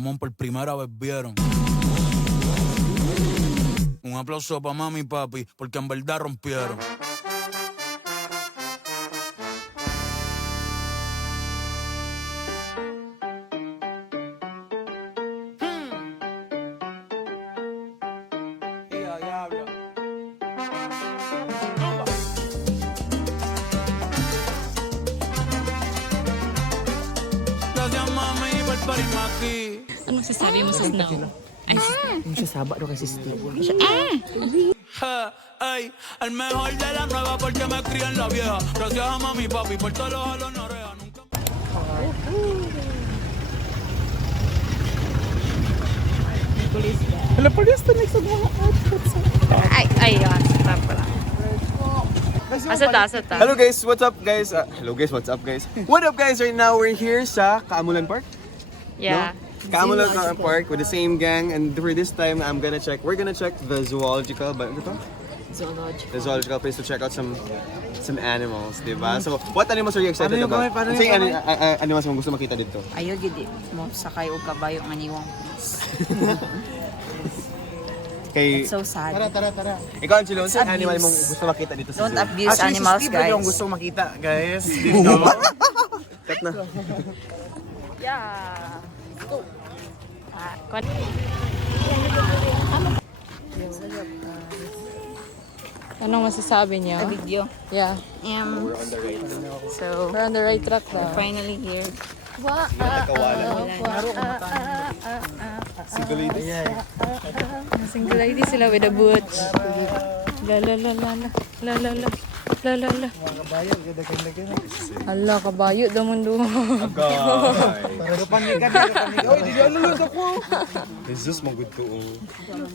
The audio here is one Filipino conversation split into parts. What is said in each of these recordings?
Por primera vez vieron. Un aplauso para mami y papi, porque en verdad rompieron. Gracias mami por parirme aquí. Anong sasabi mo sa snow? Ay, Yung siya saba doon kasi Steve. Ja, ay, el mejor de la nueva porque me crié en la vieja. Gracias a mami y papi por todos los jalos en oreja. Nunca... Hala, pares to next sa mga outfits. ay, yun. Stop pala. Asata. Hello guys, what's up guys? What's up guys? What up guys? Right now we're here sa Kaamulan Park. Yeah. Kaamulan Park with the same gang, and for this time we're gonna check the zoological, but ito? The zoological place to check out some animals, diba? So, what animals are you excited about? Ano yung animals mo gusto makita dito? Ayaw gidi mo sakay og kabayo nga niwang. Kay So sad. Tara. ikaw, Angelo, ano yung animal mong gusto makita dito sa Don't zoo? abuse animals, guys. yung gusto makita, guys. Dito. Cut na. Yeah. Anong masasabi niya? A video. Yeah. We're on the right. So, We're on the right track daw. finally here. Single ladies. Single lady sila with a butch. La. Hala, kabayo daw mundo. Jesus, magod to.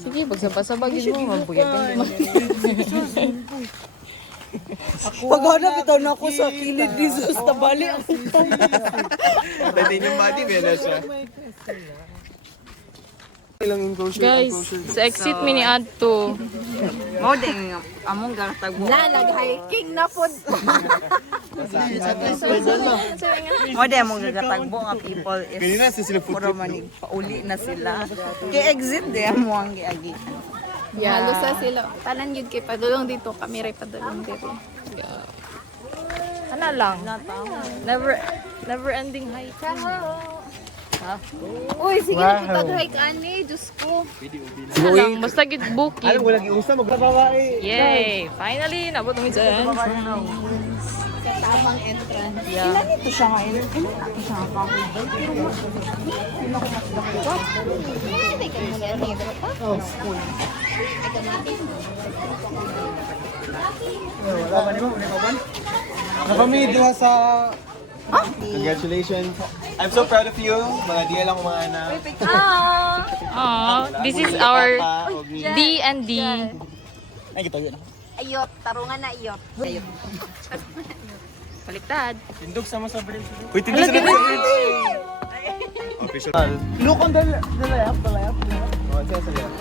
Sige, pagsabag mo, mabuyag ka naman. Paghanap ito na ako sa kilid ni Jesus na bali ako. Dati yung body, bela siya. Guys, sa exit mi ni Adto. Mo ding among gartag mo. Nag-hiking na po. Mo ding among gartagbo nga people is Kanina sila puro manig pauli na sila. Kay exit de amo ang giagi. Halos sa sila. Tanan yun kay padulong dito. Kami rin padulong dito. Ano lang? Never ending hike. Uy, sige na kita hike ani. Diyos ko. Ano lang, basta gid booking. Alam mo lagi usa magbabae. Yay! Finally, nabot mo dyan. Sa tamang entrance. Yeah. Ilan ito siya ngayon? Ilan ito siya nga pa? Pero mo. Ay, teka mo na rin. Nakami diha sa Congratulations. I'm so proud of you. Mga diya lang mga anak. This is our D&D. ay kita yun. Ayot. Tarungan na ayot. Ayot. Baliktad. Tindog sama sa brace. Uy, tingnan sila sa official. Look on the left. Oh, it's sa left.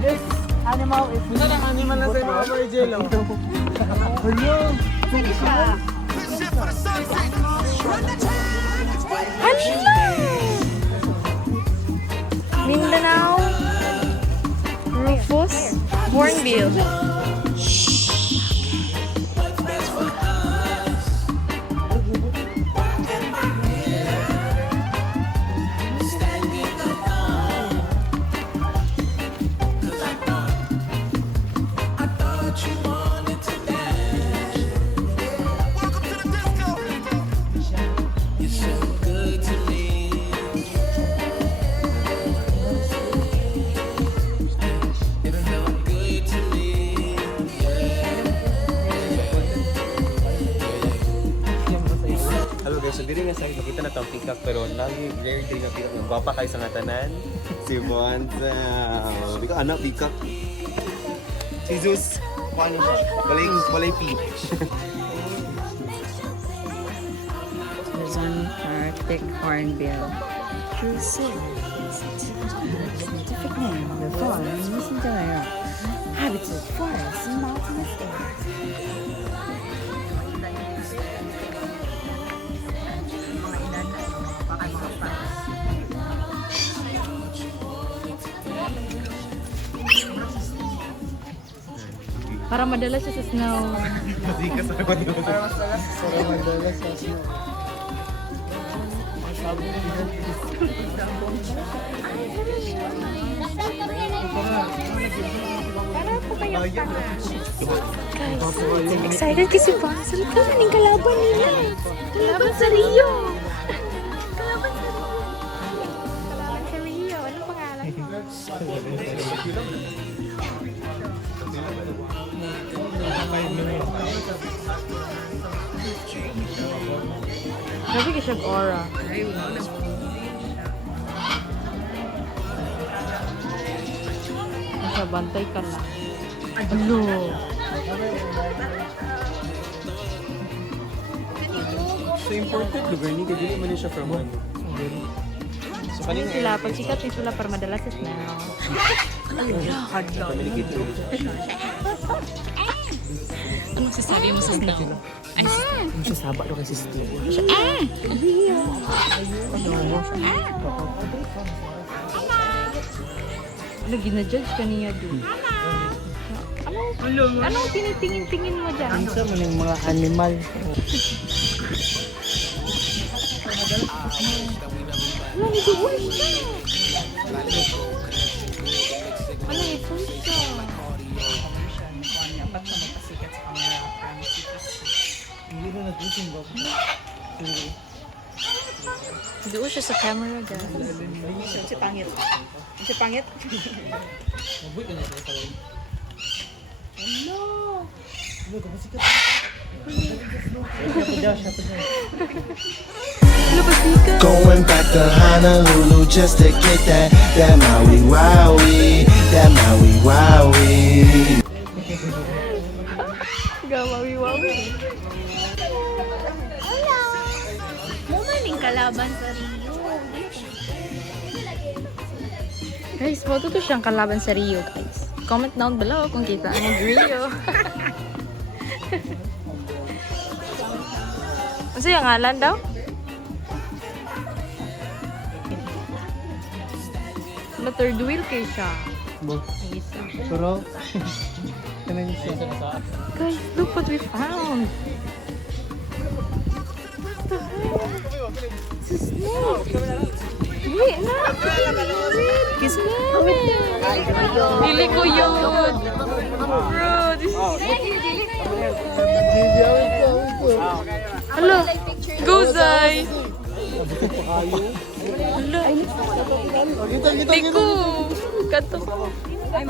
This animal is ang animal na sa mga Jello. Hello. Sige siya. Mindanao. Rufus. Hornbill. Hello guys, so dito nga sa akin, nakita na itong peacock, pero lagi rare din na peacock. Nagwapa kayo sa nga tanan. Si Bonza. Di ko anak, peacock. Si Zeus. Paano ba? Walay peach. There's an Arctic hornbill. True scientific name of the forest Messengerera. Habitat forests in mountainous areas. Para madala siya sa snow. Excited kasi ba? Saan ka maning kalaban nila? Kalaban sa Rio! Kalaban sa Rio! Kalaban sa Rio! Anong pangalan mo? Grabe ka siyang aura. Nasa bantay ka lang. Ano? So important lugar ni kasi di man siya from ano. So kanina Sila, pag sikat yung sila para madala sa snow. Anong sasabi mo sa snow? Ano, ginajudge ka niya doon? Anong tinitingin-tingin mo dyan? Ano mo ng mga animal? Ano, nag-uwan siya! Ano, ito siya? Doon siya sa camera, guys. Siya pangit. Siya pangit. Going back to Honolulu just to get that Maui Wowie, that Maui Wowie. Gawawi-wawi. Mumaning kalaban sa Rio. Guys, photo to siyang kalaban sa Rio, guys. Comment down below kung kita ang Rio. Ano yung ngalan daw? Na third wheel kay siya. Isa. Suro? Kanang siya. Guys, look what we found. What the heck? It's a snake. Wait, no. Kiss me. Dili ko yun. Bro, this is... Hello. Go, Zay. Hello. Liku. Kanto ko. Oh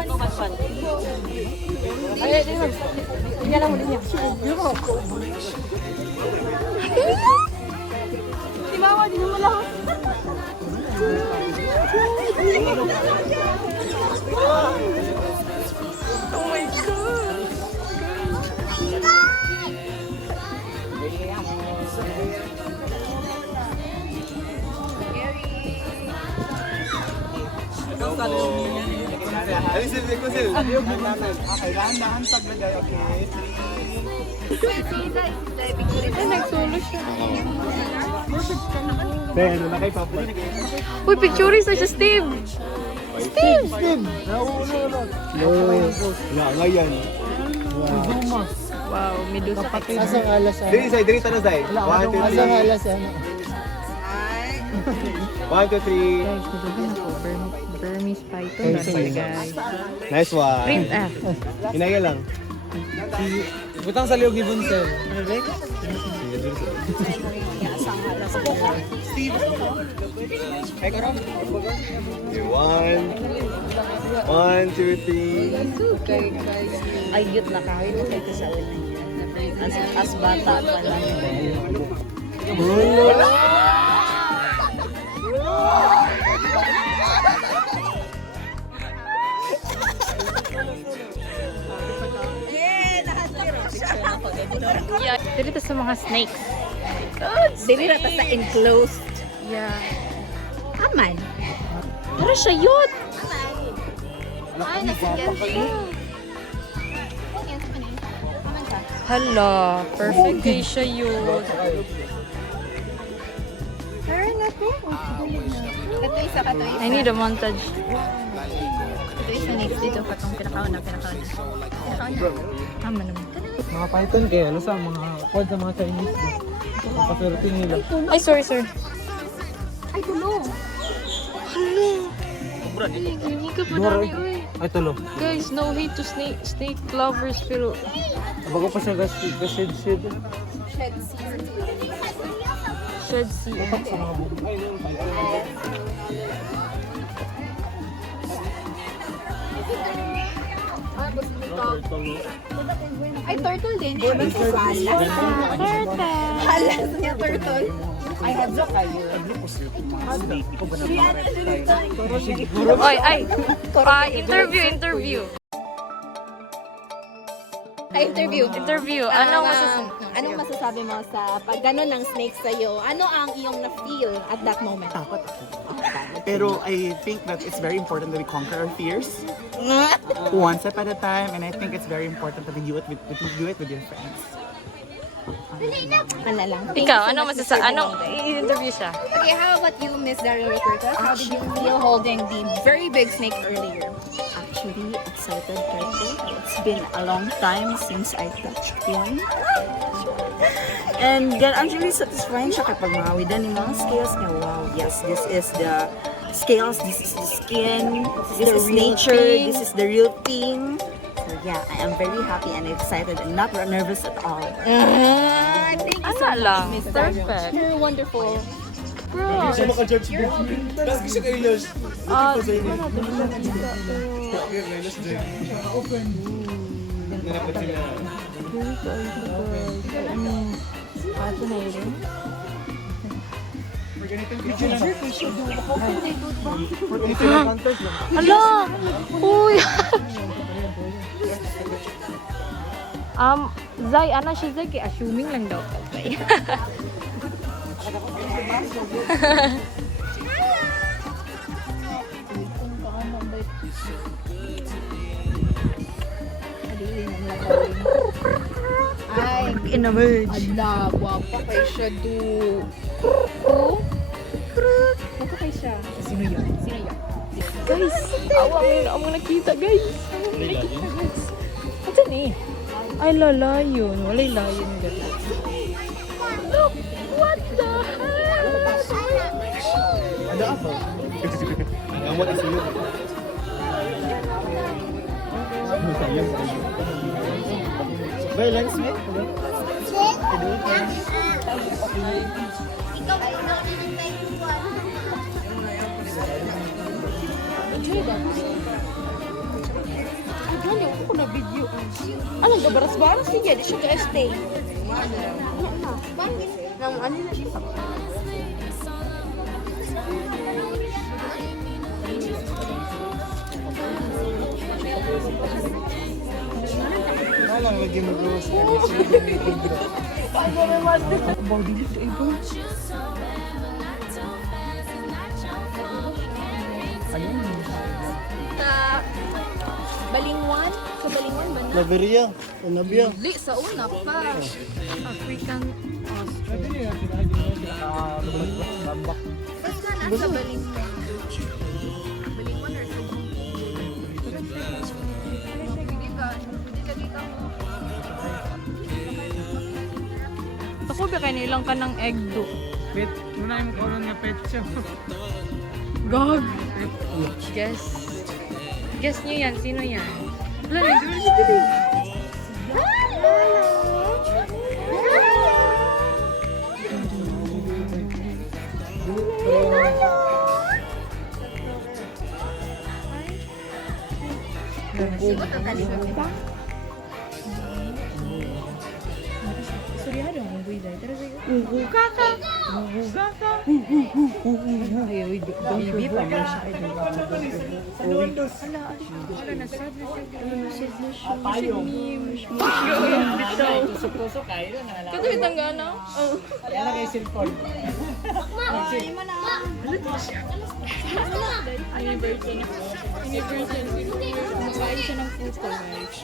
my God. Alisin ko sir. Kailangan paglagay, okay? Ay, nagsolo siya. Pero na kay Papa. Uy, picture sa siya, Steve. Steve! Wala nga yan. Wow, medusa pa ito. Asang alas ano? Diri tanong dai. 1 2 Asang alas ano? 1 2 3. Guys, medusa na po. Burmese python. Guys. Nice one. Print ah. Hinaya lang. Butang sa liog ni Bunsel. Okay, 1 2 3. Ayot na kahit ko kayo sa ulan. As bata pa lang. Yeah. Dito sa mga snakes. Dili na ta sa enclosed. Yeah. Aman. Tara siya yun! Ay, nasigyan siya. Hala, perfect kay siya yun. Ito isa ka to. I need a montage. Ito isa. Next dito pa itong pinakauna. Tama naman. Mga python kayo, ano sa mga code sa mga Chinese. Papasurating nila. Ay, sorry, sir. Ay, tulong! Hindi ka pa Dora. namin, uy. Ay, tulo. Guys, no hate to snake lovers, pero Bago pa siya shed. shed sea. Ay, turtle din. Turtle. Halas niya, turtle. Ay, hadyo kayo. Interview. Interview. Anong masasabi mo sa pag gano'n ng snake sa'yo? Ano ang iyong na-feel at that moment? Takot ako. Pero I think that it's very important that we conquer our fears one step at a time, and I think it's very important that we do it with your friends. Ano lang. Ikaw, ano i-interview siya? Okay, how about you, Miss Daryl Curtis? How did you feel holding the very big snake earlier? Actually, excited person. It's been a long time since I touched one. And gan actually satisfying siya kapag mahawidan ng mga scales niya. Wow, yes, this is the scales, this is the skin, this is nature, this is the real thing. So yeah, I am very happy and excited and not nervous at all. Thank you so much, lang. Miss Daryl. Perfect. You're wonderful. Hala! Uy! Zay, ano siya Zay? Kaya assuming lang daw. Zay. Ay, In-emerge. ala, guwapo kay siya do. Guwapo kay siya. Sino yun? Guys, awang nakita guys. Awang nakita guys. Ito ni. Ay, lalayon. Walay layon guys. Look! What the hell? Ada apa? Gamot is yun. Balance me? Alam ka, baras-baras niya. Di siya ka-stay. Alam, lagi mag-rose. Balingwan? Sa Balingwan ba na? Laveria. Unabia. Li, sa una pa. African Bambak. Basta nasa Balingwan. Balingwan or sa Hindi ka dito. Ako ba kayo nilang ka ng egg do? Pet. Muna yung kolon nga pet siya. Gog! Guess nyo yan. Sino yan? Wala, nag-dito. Katuloy tangga na? Oh. Yan lang yung cellphone. Anniversary. Kumakain siya ng puto, guys.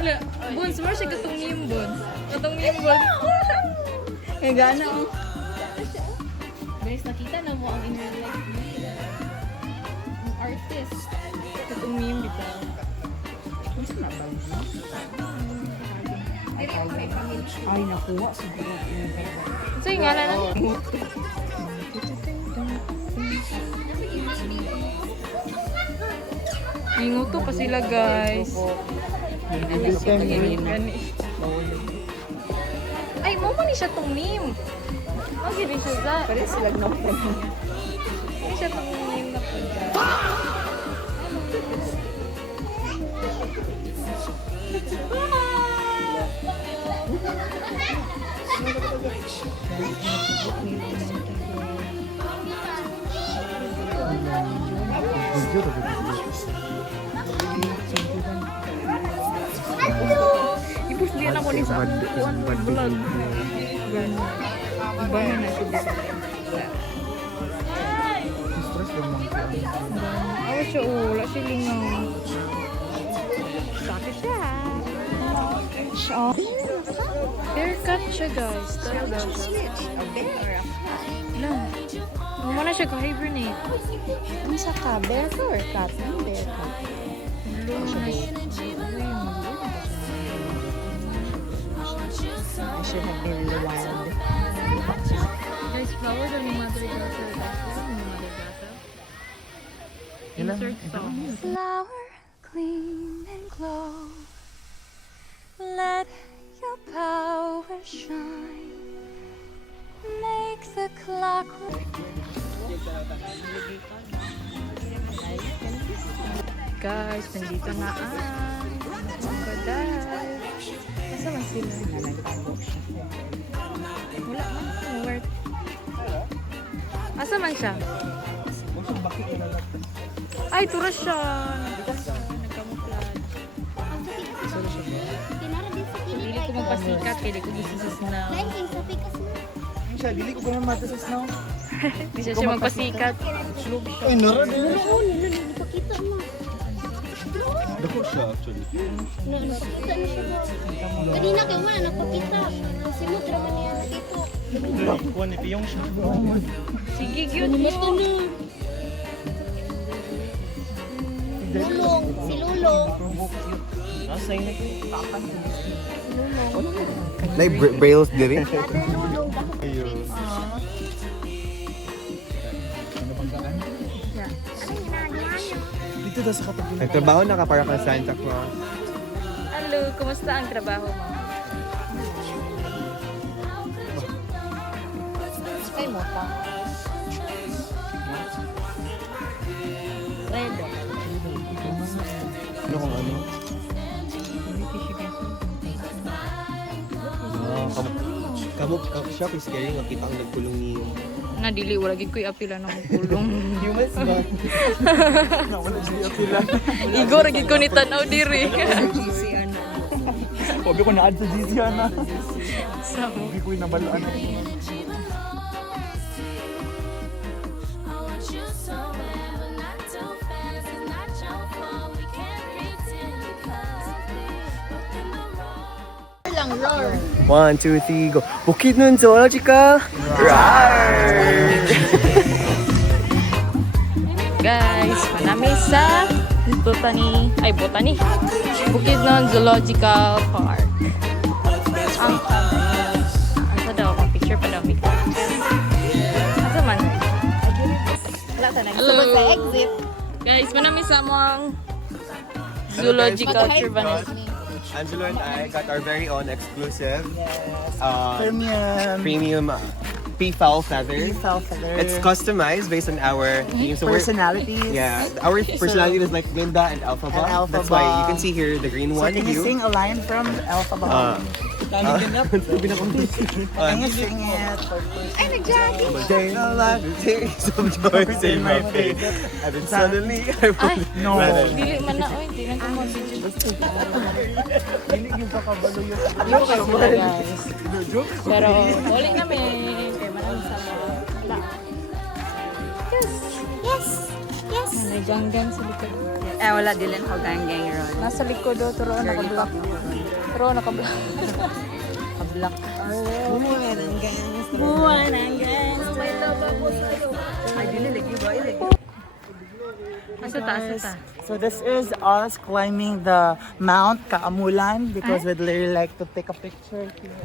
Wala, Bons, wala siya katong name, Bons. Katong name, Bons. Eh, gana oh. Guys, Guys, nakita na mo ang inner life niya. Ang artist. Itong meme dito. Ay, nakuha siguro. So, yung ngalan na. Minguto pa sila, guys. Ay, mo man siya tong meme. Ang gini siya sa. Pare sila na Hindi siya tong meme na po. Ipus dia na ko ni sa kuan vlog. Iba na siya dito. Awa siya, wala siya lingaw. Sakit siya. Haircut siya, guys. Talaga siya. No. Mama na siya ka-hibernate. Ano sa ka? Bear ka or cat? Ano bear ka? Blue na siya. I should have been in the wild. Guys, flower daw ni Mother Gata. Flower ni Mother Gata. Insert song. Flower, clean and glow. Let your power shine. Make the clock. Guys, nandito na ang crocodile. Asa man sila? Wala man. Nowhere. Asa man siya? Ay, turas siya. Nagkamuflage. Dili ko magpasikat kaya di ko gusto sa snow. Siya, dili ko ganun mata sa snow. Di siya magpasikat. Ay, nara din. Dako siya actually. Kanina kayo man, nagpakita. Kasi mo, drama niya dito. Kuha ni Piyong siya. Sige, cute mo. Lulong, si Lulong. Nasa inyo. Like brails diri. Dito daw sa katabi. Nagtrabaho na ka para kang Santa Claus. Hello, kumusta ang trabaho mo? Ay, mota. Red. Ano kung ano? Kamu siya kung scary nga kita ang nagkulong niyo. Nadili, wala gid ko'y apila ng kulong. Humans ba? Nawala siya pila. Igor, gid ko ni tanaw diri. Huwag ko na-add sa GC na. So, Huwag ko yung nabalaan. Lang, roar. 1, 2, 3, go. Bukidnon Zoological. guys, manami sa Botani. Bukidnon Zoological Park. Ang asa daw ako, picture pa daw. Asa man? Hello. Sa exit. Guys, manami sa among Zoological Turban. Angelo and I got our very own exclusive Premium. premium peafowl feather. Peafowl feather. It's customized based on our theme. So Personalities. our personality is like Linda and Alpha Bomb. And Alpha That's why you Bomb. can see here the green So, one. can you sing a line from Alpha Bomb? Can you sing it? Ay, nag-jogging. Day alive, tears of joy in my face. And then suddenly I Ay, No. dili man na, oy, di na ko mag-video. Hindi yung kakabalo yun. Joke lang sila, guys. Pero, ulit namin. Kaya maraming salamat. Yes. May ganggang sa likod. Wala dilin ko gang ron. Nasa likod do, turo naka-block. Turo naka-block. Kablock. Buwan ang guys. May tababos ay So this is us climbing the Mount Kaamulan because we'd really like to take a picture here.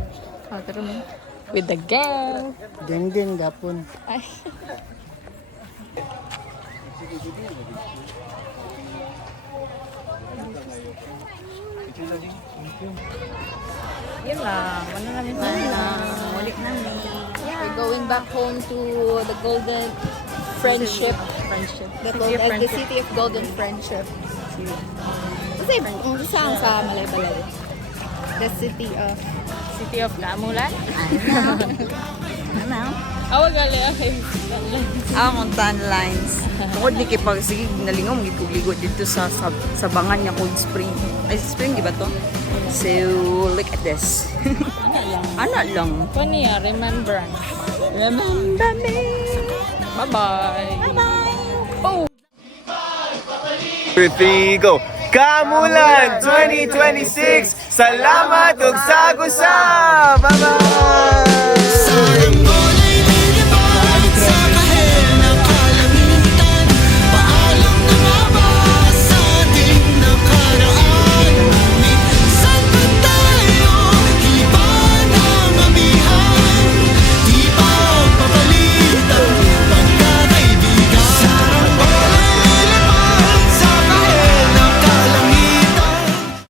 With the gang. Geng-geng gapon. Yun lang. Ano namin sa ulit namin. We're going back home to the Golden Friendship. The city of Golden Friendship. Kasi, saan sa Malaybalay? The city of Kaamulan? Ano? Awag gali ay. Mountain lines. Tungkol di kay pag sige nalingaw magigugligod dito sa bangan niya Cold Spring. Ay spring di ba to? So look at this. Ano lang? Kanya, remembrance. Remember me. Bye-bye. Bye-bye. 3, go! Kamulan 2026! Salamat ug sagusa! Bye-bye!